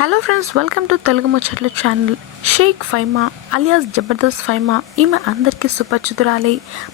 Hello friends welcome to Telugu ముచ్చట్ల channel Sheikh Faima alias Jabardasth Faima ఈమె అందరికీ సుపరిచితురాలే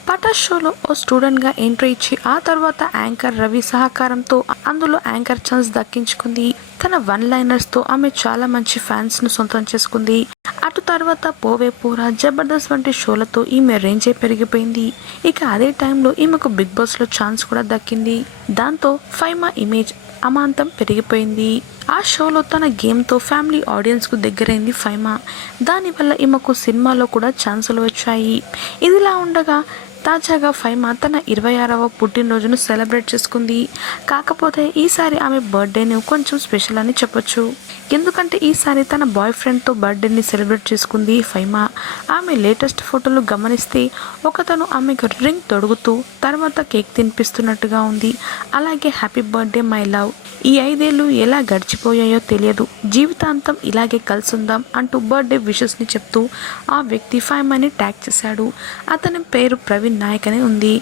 పటాస్ షోలో ఓ స్టూడెంట్గా ఎంట్రీ ఇచ్చి ఆ తర్వాత యాంకర్ రవి సహకారంతో అందులో యాంకర్ ఛాన్స్ దక్కించుకుంది. తన వన్ లైనర్స్తో ఆమె చాలా మంచి ఫ్యాన్స్ను సొంతం చేసుకుంది. అటు తర్వాత పోవే పూరా జబర్దస్త్ వంటి షోలతో ఈమె రేంజే పెరిగిపోయింది. ఇక అదే టైంలో ఈమెకు బిగ్ బాస్లో ఛాన్స్ కూడా దక్కింది. దాంతో ఫైమా ఇమేజ్ అమాంతం పెరిగిపోయింది. ఆ షోలో తన గేమ్తో ఫ్యామిలీ ఆడియన్స్కు దగ్గరైంది ఫైమా. దానివల్ల ఈమెకు సినిమాలో కూడా ఛాన్సులు వచ్చాయి. ఇదిలా ఉండగా తాజాగా ఫైమా తన ఇరవై ఆరవ పుట్టినరోజును సెలబ్రేట్ చేసుకుంది. కాకపోతే ఈసారి ఆమె బర్త్డేని కొంచెం స్పెషల్ అని చెప్పొచ్చు. ఎందుకంటే ఈసారి తన బాయ్ ఫ్రెండ్తో బర్త్డేని సెలబ్రేట్ చేసుకుంది ఫైమా. ఆమె లేటెస్ట్ ఫోటోలు గమనిస్తే ఒకతను ఆమెకు రింగ్ తొడుగుతూ తర్వాత కేక్ తినిపిస్తున్నట్టుగా ఉంది. అలాగే హ్యాపీ బర్త్డే మై లవ్. ఈ ఐదేళ్ళు ఎలా గడిచిపోయాయో తెలియదు. జీవితాంతం ఇలాగే కలుసుందాం అంటూ బర్త్డే విషెస్ని చెప్తూ ఆ వ్యక్తి ఫైమాని ట్యాగ్ చేశాడు. అతని పేరు ప్రవీణ్ నాయక్ అని ఉంది.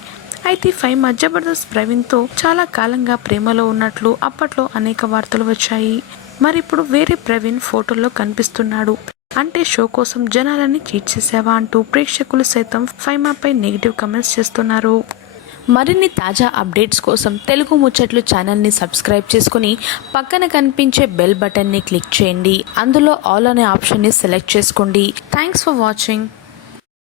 అయితే ఫైమా జబర్దస్త్ ప్రవీణ్తో చాలా కాలంగా ప్రేమలో ఉన్నట్లు అప్పట్లో అనేక వార్తలు వచ్చాయి. మరి ఇప్పుడు వేరే ప్రవీణ్ ఫోటోల్లో కనిపిస్తున్నాడు. అంటే షో కోసం జనాలని చీట్ చేసావా అంటూ ప్రేక్షకులు సైతం ఫైమాపై నెగిటివ్ కమెంట్స్ చేస్తున్నారు. మరిన్ని తాజా అప్డేట్స్ కోసం తెలుగు ముచ్చట్లు ఛానల్ని సబ్స్క్రైబ్ చేసుకుని పక్కన కనిపించే బెల్ బటన్ని క్లిక్ చేయండి. అందులో ఆల్ అనే ఆప్షన్ని సెలెక్ట్ చేసుకోండి. Thanks for watching.